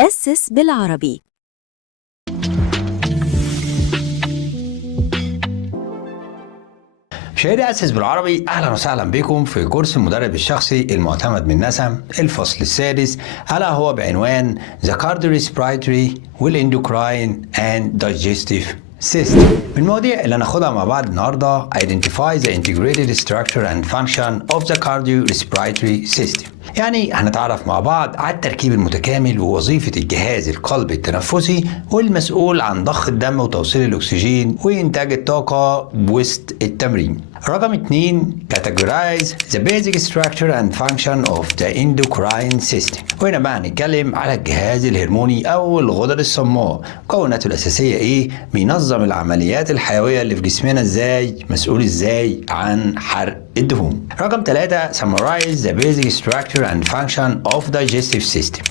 أسس بالعربي. مشاهدي أسس بالعربي، أهلا وسهلا بكم في كورس المدرب الشخصي المعتمد من نسم الفصل السادس، ألا هو بعنوان The Cardiorespiratory والEndocrine and Digestive System. من المواضيع اللي هناخدها مع بعض النهارده Identify the integrated structure and function of the cardiorespiratory system. يعني هنتعرف مع بعض على التركيب المتكامل ووظيفة الجهاز القلبي التنفسي والمسؤول عن ضخ الدم وتوصيل الأكسجين وإنتاج الطاقة وسط التمرين. رقم 2 Categorize the basic structure and function of the endocrine system. وهنا بقى هنتكلم على الجهاز الهرموني أو الغدد الصماء. مكوناته الأساسية إيه؟ بينظم العمليات الحيوية اللي في جسمنا إزاي؟ مسؤول إزاي عن حرق الدهون. رقم 3 Summarize the basic structure and function of digestive system.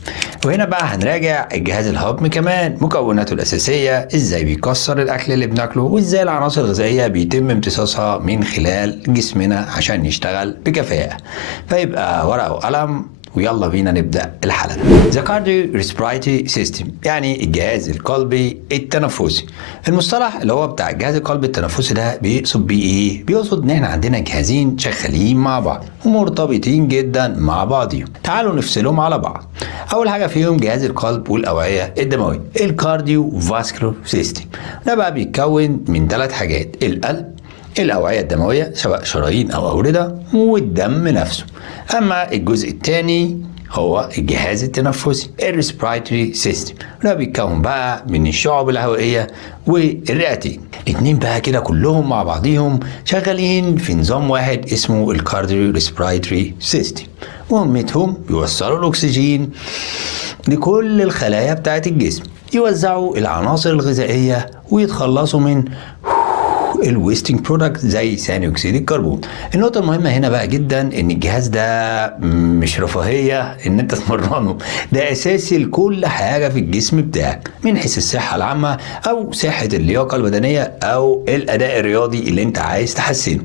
وهنا بقى هنراجع الجهاز الهضمي كمان، مكوناته الأساسية، إزاي بيكسر الأكل اللي بناكله وإزاي العناصر الغذائية بيتم امتصاصها من خلال جسمنا عشان يشتغل بكفاءة. فيبقى ورقة وقلم ويلا بينا نبدأ الحلقة. The cardiorespiratory system يعني الجهاز القلبي التنفسي. المصطلح اللي هو بتاع الجهاز القلبي التنفسي ده بيقصد بيه ايه؟ بيقصد ان احنا عندنا جهازين شغالين مع بعض ومرتبطين جدا مع بعضهم. تعالوا نفصلهم على بعض. اول حاجة فيهم جهاز القلب والأوعية الدموية، الكارديو فاسكولار سيستم. ده بقى بيتكون من 3 حاجات: القلب، الأوعية الدموية سواء شرايين أو أوردة، والدم نفسه. أما الجزء الثاني هو الجهاز التنفسي الريسبيراتوري سيستم، ده بيتكون بقى من الشعب الهوائية والرئتين. الاتنين بقى كده كلهم مع بعضيهم شغالين في نظام واحد اسمه الكارديو ريسبيراتوري سيستم، ومهمتهم يوصلوا الأكسجين لكل الخلايا بتاعت الجسم، يوزعوا العناصر الغذائية ويتخلصوا من الويستنج برودكت زي ثاني اكسيد الكربون. النقطه المهمه هنا بقى جدا ان الجهاز ده مش رفاهيه ان انت تمرنه، ده اساسي لكل حاجه في الجسم بتاعك، من حيث الصحه العامه او صحه اللياقه البدنيه او الاداء الرياضي اللي انت عايز تحسنه.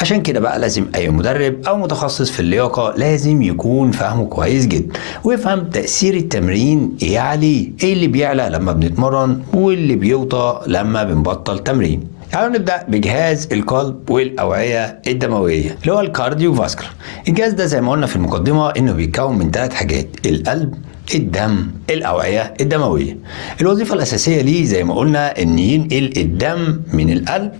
عشان كده بقى لازم اي مدرب او متخصص في اللياقه لازم يكون فاهمه كويس جدا ويفهم تاثير التمرين ايه عليه، ايه اللي بيعلى لما بنتمرن واللي بيوطى لما بنبطل تمرين. تعالوا نبدأ بجهاز القلب والأوعية الدموية اللي هو الكارديو فاسكولار. الجهاز ده زي ما قلنا في المقدمة إنه بيتكون من 3 حاجات: القلب، الدم، الأوعية الدموية. الوظيفة الأساسية ليه زي ما قلنا إن ينقل الدم من القلب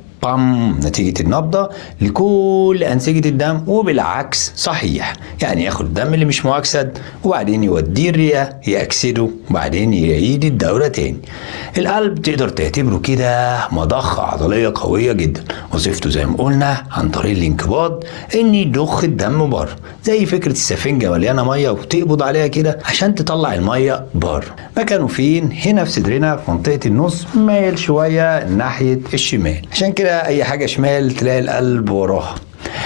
نتيجة النبضة لكل أنسجة الدم، وبالعكس صحيح، يعني ياخد الدم اللي مش مؤكسد وبعدين يوديه الرئة يأكسده وبعدين يعيد الدورة تاني. القلب تقدر تعتبره كده مضخة عضلية قوية جدا، وظيفته زي ما قلنا عن طريق الانقباض ان يضخ الدم بره، زي فكرة السفنجة مليانة مية وتقبض عليها كده عشان تطلع المية بره. مكانه فين؟ هنا في صدرنا في منطقة النص، مايل شوية ناحية الشمال، عشان كده اي حاجة شمال تلاقي القلب وراها.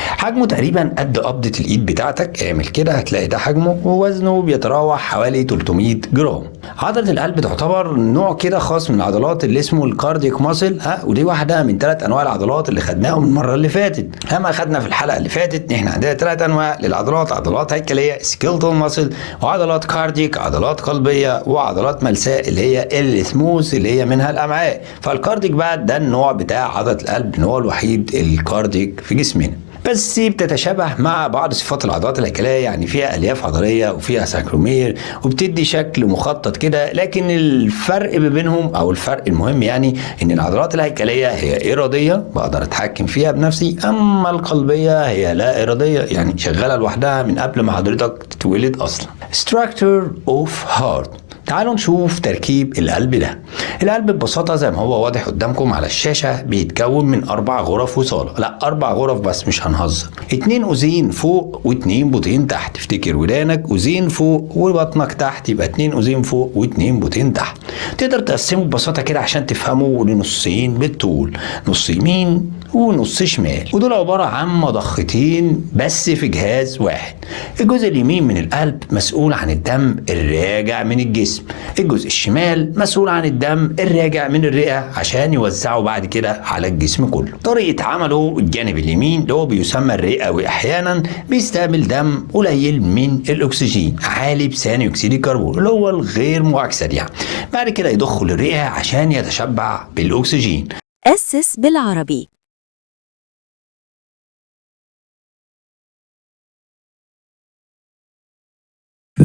حجمه تقريبا قد قبضة الايد بتاعتك، اعمل كده هتلاقي ده حجمه، ووزنه بيتراوح حوالي 300 جرام. عضلة القلب تعتبر نوع كده خاص من العضلات اللي اسمه الكاردياك ماسل، ودي واحدة من 3 انواع العضلات اللي خدناهم المرة اللي فاتت. لما خدنا في الحلقة اللي فاتت احنا عندنا 3 انواع للعضلات: عضلات هيكلية سكيلتون ماسل، وعضلات كارديك عضلات قلبية، وعضلات ملساء اللي هي الاسموث اللي هي منها الامعاء. فالكارديك بقى ده النوع بتاع عضلة القلب، النوع الوحيد الكارديك في جسمنا، بس بتتشابه مع بعض صفات العضلات الهيكلية، يعني فيها ألياف عضلية وفيها ساكرومير وبتدي شكل مخطط كده. لكن الفرق بينهم أو الفرق المهم يعني إن العضلات الهيكلية هي إرادية بقدر أتحكم فيها بنفسي، أما القلبية هي لا إرادية، يعني شغالة لوحدها من قبل ما حضرتك تتولد أصلا. Structure of Heart. تعالوا نشوف تركيب القلب ده. القلب ببساطة زي ما هو واضح قدامكم على الشاشة بيتكون من 4 غرف وصالة، لا 4 غرف بس مش هنهزر، 2 أذين فوق و2 بطين تحت. افتكر ودانك أذين فوق وبطنك تحت، يبقى 2 أذين فوق و2 بطين تحت. تقدر تقسمه ببساطة كده عشان تفهمه لنصين بالطول، نص يمين ونص شمال، ودول عبارة عن مضختين بس في جهاز واحد. الجزء اليمين من القلب مسؤول عن الدم الراجع من الجسم، الجزء الشمال مسؤول عن الدم الراجع من الرئة عشان يوزعه بعد كده على الجسم كله. طريقة عمله الجانب اليمين اللي هو بيسمى الرئة، وأحيانا بيستقبل دم قليل من الأكسجين عالي بثاني أكسيد الكربون اللي هو الغير مؤكسد يعني، بعد كده يضخه للرئة عشان يتشبع بالأكسجين. أسس بالعربي.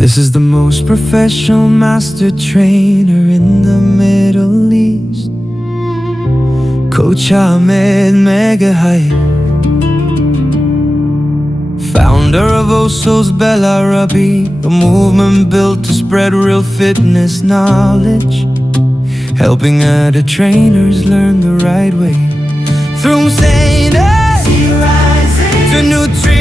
This is the most professional master trainer in the Middle East, Coach Ahmed Megahype, founder of Oso's Belarabi, a movement built to spread real fitness knowledge, helping other trainers learn the right way. Through Zaynab to nutrition